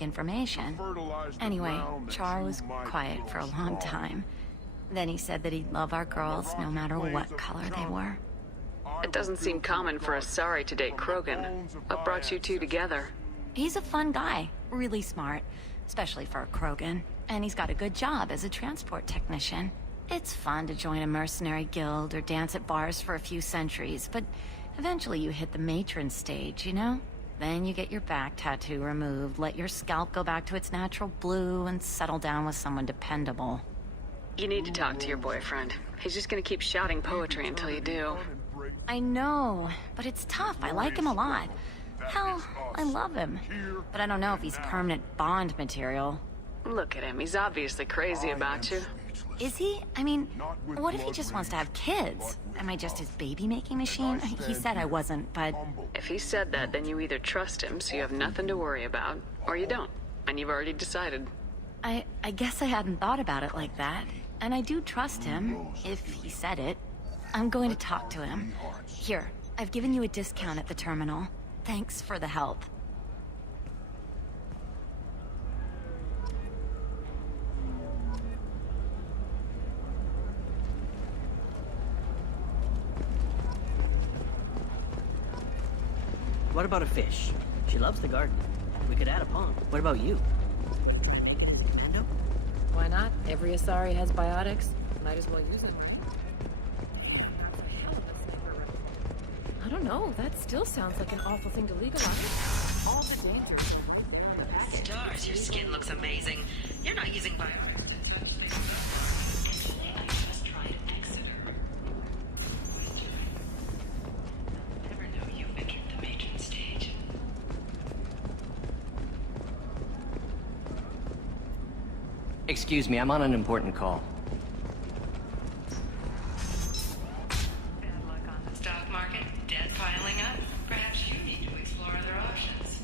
information. Anyway, Char was quiet for a long time. Then he said that he'd love our girls no matter what color they were. It doesn't seem common for a Sari to date Krogan. What brought you two together? He's a fun guy, really smart, especially for a Krogan. And he's got a good job as a transport technician. It's fun to join a mercenary guild or dance at bars for a few centuries, but eventually you hit the matron stage, you know? Then you get your back tattoo removed, let your scalp go back to its natural blue, and settle down with someone dependable. You need to talk to your boyfriend. He's just gonna keep shouting poetry until you do. I know, but it's tough. I like him a lot. Hell, I love him. But I don't know if he's permanent Bond material. Look at him. He's obviously crazy about you. Is he? I mean, what if he just wants to have kids? Am I just his baby-making machine? He said I wasn't, but... If he said that, then you either trust him so you have nothing to worry about, or you don't, and you've already decided. I guess I hadn't thought about it like that. And I do trust him, if he said it. I'm going to talk to him. Here, I've given you a discount at the terminal. Thanks for the help. What about a fish? She loves the garden. We could add a pond. What about you? Commando? Why not? Every Asari has biotics. Might as well use it. I don't know. That still sounds like an awful thing to legalize. All the dangers. Stars, your skin looks amazing. You're not using biotics to touch things up. Actually, I just tried Exeter. Never know you've entered the matron stage. Excuse me, I'm on an important call. Bad luck on the stock market, debt piling up. Perhaps you need to explore other options.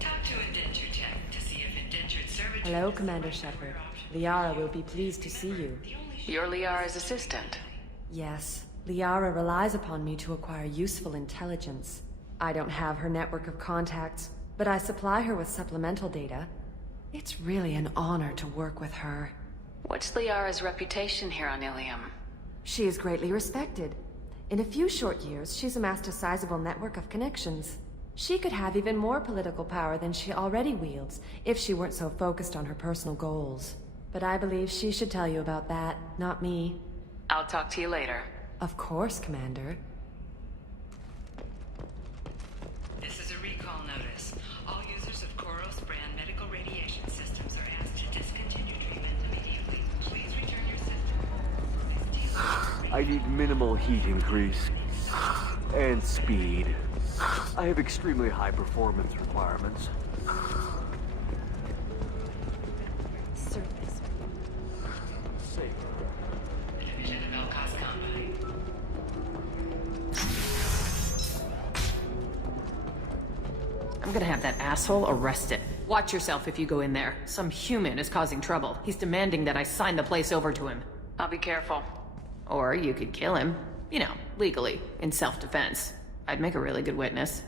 Talk to Indentured Tech to see if indentured servitude... Hello, Commander Shepard. Liara will be pleased to see you. You're Liara's assistant. Yes, Liara relies upon me to acquire useful intelligence. I don't have her network of contacts, but I supply her with supplemental data. It's really an honor to work with her. What's Liara's reputation here on Ilium? She is greatly respected. In a few short years, she's amassed a sizable network of connections. She could have even more political power than she already wields, if she weren't so focused on her personal goals. But I believe she should tell you about that, not me. I'll talk to you later. Of course, Commander. This is a recall notice. All users of Koros brand medical radiation systems are asked to discontinue treatment immediately. Please return your system. I need minimal heat increase. And speed. I have extremely high performance requirements. Surface. Safe. The division of Elcos Combine. I'm gonna have that asshole arrested. Watch yourself if you go in there. Some human is causing trouble. He's demanding that I sign the place over to him. I'll be careful. Or you could kill him. You know, legally, in self-defense. I'd make a really good witness.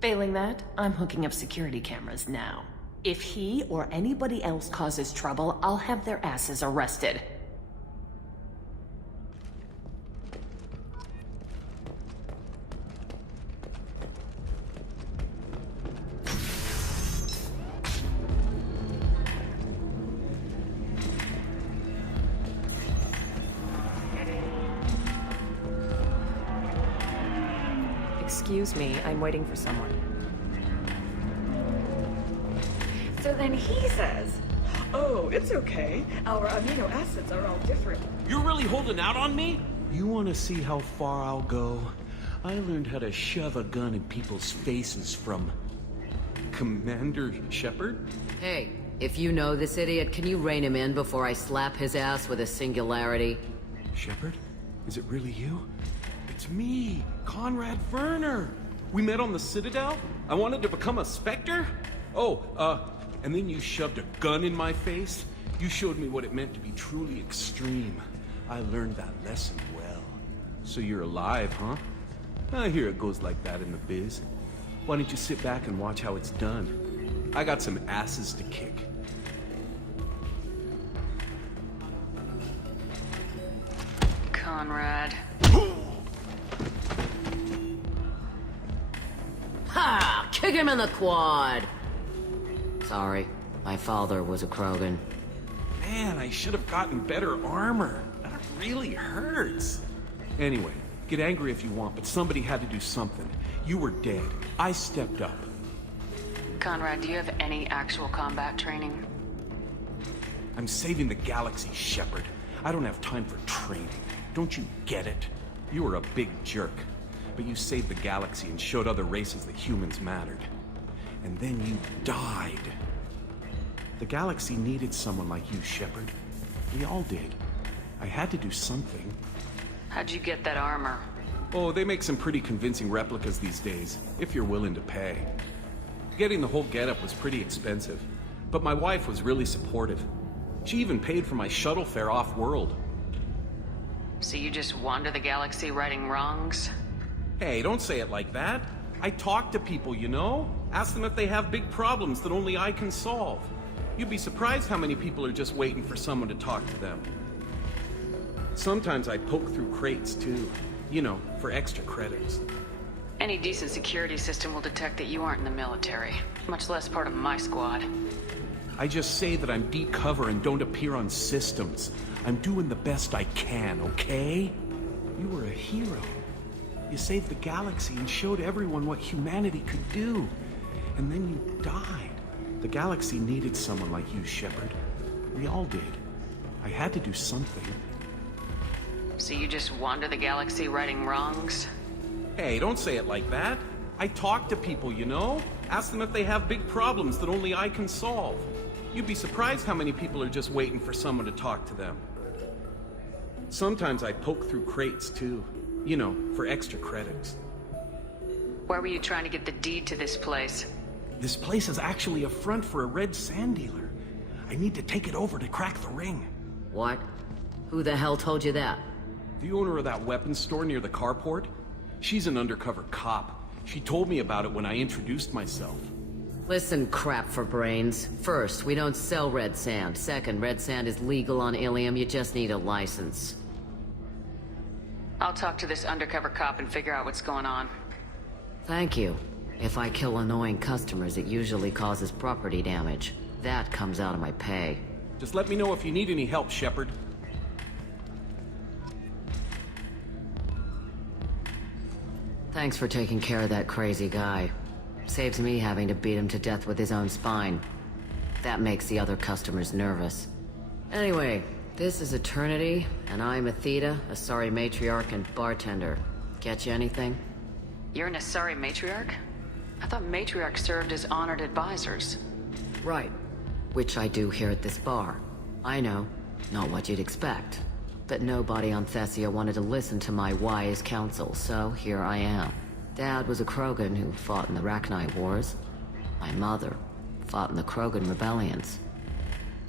Failing that, I'm hooking up security cameras now. If he or anybody else causes trouble, I'll have their asses arrested. Excuse me, I'm waiting for someone. So then he says, "Oh, it's okay. Our amino acids are all different." You're really holding out on me? You want to see how far I'll go? I learned how to shove a gun in people's faces from... Commander Shepard? Hey, if you know this idiot, can you rein him in before I slap his ass with a singularity? Shepard? Is it really you? It's me, Conrad Werner. We met on the Citadel? I wanted to become a Spectre? Oh, and then you shoved a gun in my face? You showed me what it meant to be truly extreme. I learned that lesson well. So you're alive, huh? I hear it goes like that in the biz. Why don't you sit back and watch how it's done? I got some asses to kick. Conrad. Ha! Kick him in the quad! Sorry, my father was a Krogan. Man, I should have gotten better armor. That really hurts. Anyway, get angry if you want, but somebody had to do something. You were dead. I stepped up. Conrad, do you have any actual combat training? I'm saving the galaxy, Shepard. I don't have time for training. Don't you get it? You were a big jerk, but you saved the galaxy and showed other races that humans mattered. And then you died. The galaxy needed someone like you, Shepard. We all did. I had to do something. How'd you get that armor? Oh, they make some pretty convincing replicas these days, if you're willing to pay. Getting the whole getup was pretty expensive, but my wife was really supportive. She even paid for my shuttle fare off-world. So you just wander the galaxy righting wrongs? Hey, don't say it like that. I talk to people, you know? Ask them if they have big problems that only I can solve. You'd be surprised how many people are just waiting for someone to talk to them. Sometimes I poke through crates, too. You know, for extra credits. Any decent security system will detect that you aren't in the military, much less part of my squad. I just say that I'm deep cover and don't appear on systems. I'm doing the best I can, okay? You were a hero. You saved the galaxy and showed everyone what humanity could do. And then you died. The galaxy needed someone like you, Shepard. We all did. I had to do something. So you just wander the galaxy righting wrongs? Hey, don't say it like that. I talk to people, you know? Ask them if they have big problems that only I can solve. You'd be surprised how many people are just waiting for someone to talk to them. Sometimes I poke through crates, too. You know, for extra credits. Why were you trying to get the deed to this place? This place is actually a front for a red sand dealer. I need to take it over to crack the ring. What? Who the hell told you that? The owner of that weapons store near the carport? She's an undercover cop. She told me about it when I introduced myself. Listen, crap for brains. First, we don't sell red sand. Second, red sand is legal on Ilium. You just need a license. I'll talk to this undercover cop and figure out what's going on. Thank you. If I kill annoying customers, it usually causes property damage. That comes out of my pay. Just let me know if you need any help, Shepard. Thanks for taking care of that crazy guy. Saves me having to beat him to death with his own spine. That makes the other customers nervous. Anyway, this is Eternity, and I'm Athena, Asari matriarch and bartender. Get you anything? You're an Asari matriarch? I thought matriarchs served as honored advisors. Right. Which I do here at this bar. I know, not what you'd expect. But nobody on Thessia wanted to listen to my wise counsel, so here I am. Dad was a Krogan who fought in the Rachni Wars. My mother fought in the Krogan rebellions.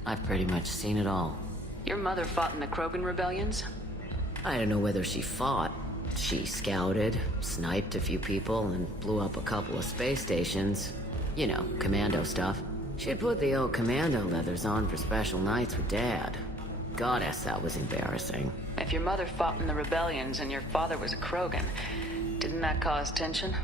I've pretty much seen it all. Your mother fought in the Krogan rebellions? I don't know whether she fought. She scouted, sniped a few people, and blew up a couple of space stations. You know, commando stuff. She'd put the old commando leathers on for special nights with Dad. Goddess, that was embarrassing. If your mother fought in the rebellions and your father was a Krogan, didn't that cause tension?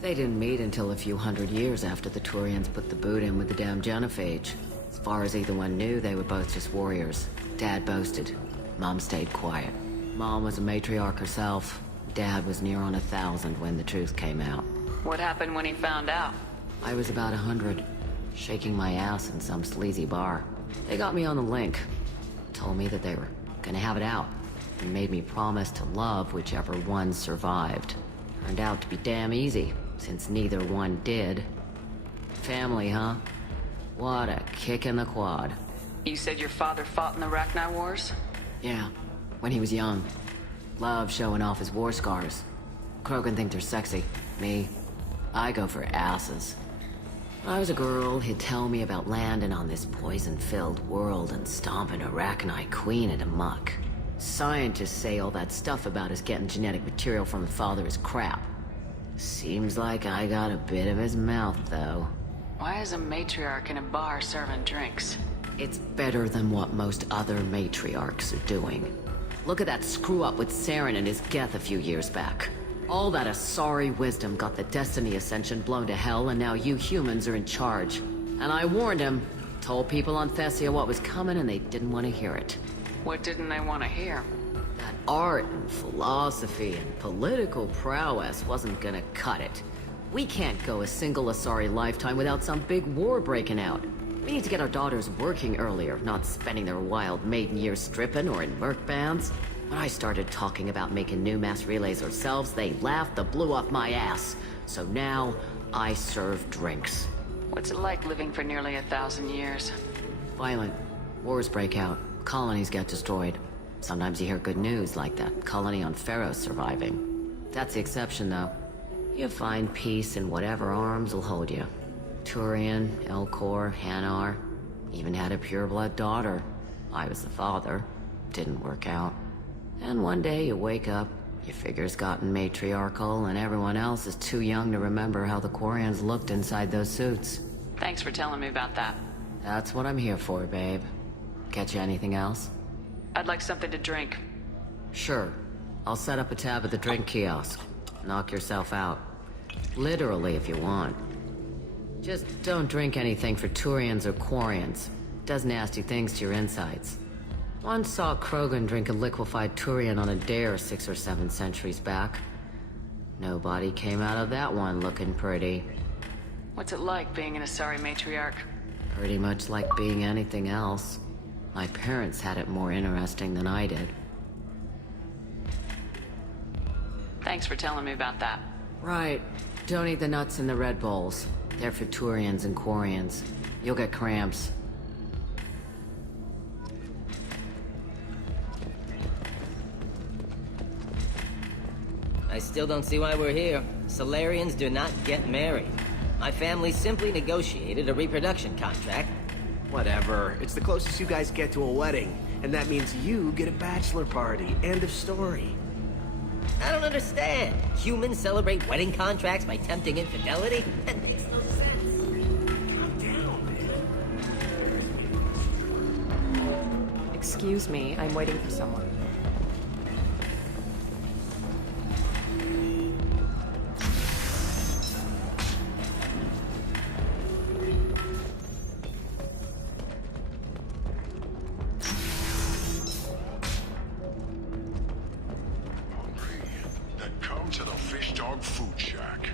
They didn't meet until a few hundred years after the Turians put the boot in with the damn Genophage. As far as either one knew, they were both just warriors. Dad boasted. Mom stayed quiet. Mom was a matriarch herself. Dad was near on 1,000 when the truth came out. What happened when he found out? I was about 100, shaking my ass in some sleazy bar. They got me on the link. Told me that they were gonna have it out, and made me promise to love whichever one survived. Turned out to be damn easy, since neither one did. Family, huh? What a kick in the quad. You said your father fought in the Rachni Wars? Yeah, when he was young. Loved showing off his war scars. Krogan think they're sexy. Me, I go for asses. When I was a girl, he'd tell me about landing on this poison-filled world and stomping a Rachni queen into muck. Scientists say all that stuff about us getting genetic material from the father is crap. Seems like I got a bit of his mouth, though. Why is a matriarch in a bar serving drinks? It's better than what most other matriarchs are doing. Look at that screw-up with Saren and his Geth a few years back. All that Asari wisdom got the Destiny Ascension blown to hell, and now you humans are in charge. And I warned him. Told people on Thessia what was coming, and they didn't want to hear it. What didn't they want to hear? That art and philosophy and political prowess wasn't gonna cut it. We can't go a single Asari lifetime without some big war breaking out. We need to get our daughters working earlier, not spending their wild maiden years stripping or in merc bands. When I started talking about making new mass relays ourselves, they laughed the blue off my ass. So now, I serve drinks. What's it like living for nearly 1,000 years? Violent. Wars break out. Colonies get destroyed. Sometimes you hear good news, like that colony on Pharaoh surviving. That's the exception, though. You find peace in whatever arms will hold you. Turian, Elcor, Hanar. Even had a pureblood daughter. I was the father. Didn't work out. And one day you wake up, your figure's gotten matriarchal, and everyone else is too young to remember how the Quarians looked inside those suits. Thanks for telling me about that. That's what I'm here for, babe. Catch you anything else? I'd like something to drink. Sure. I'll set up a tab at the drink kiosk. Knock yourself out. Literally, if you want. Just don't drink anything for Turians or Quarians. Does nasty things to your insides. Once saw Krogan drink a liquefied Turian on a dare 6 or 7 centuries back. Nobody came out of that one looking pretty. What's it like being an Asari matriarch? Pretty much like being anything else. My parents had it more interesting than I did. Thanks for telling me about that. Right. Don't eat the nuts in the Red Bowls. They're for Turians and Quarians. You'll get cramps. I still don't see why we're here. Solarians do not get married. My family simply negotiated a reproduction contract. Whatever. It's the closest you guys get to a wedding. And that means you get a bachelor party. End of story. I don't understand. Humans celebrate wedding contracts by tempting infidelity? That makes no sense. Calm down, babe. Excuse me, I'm waiting for someone. Then come to the Fish Dog Food Shack.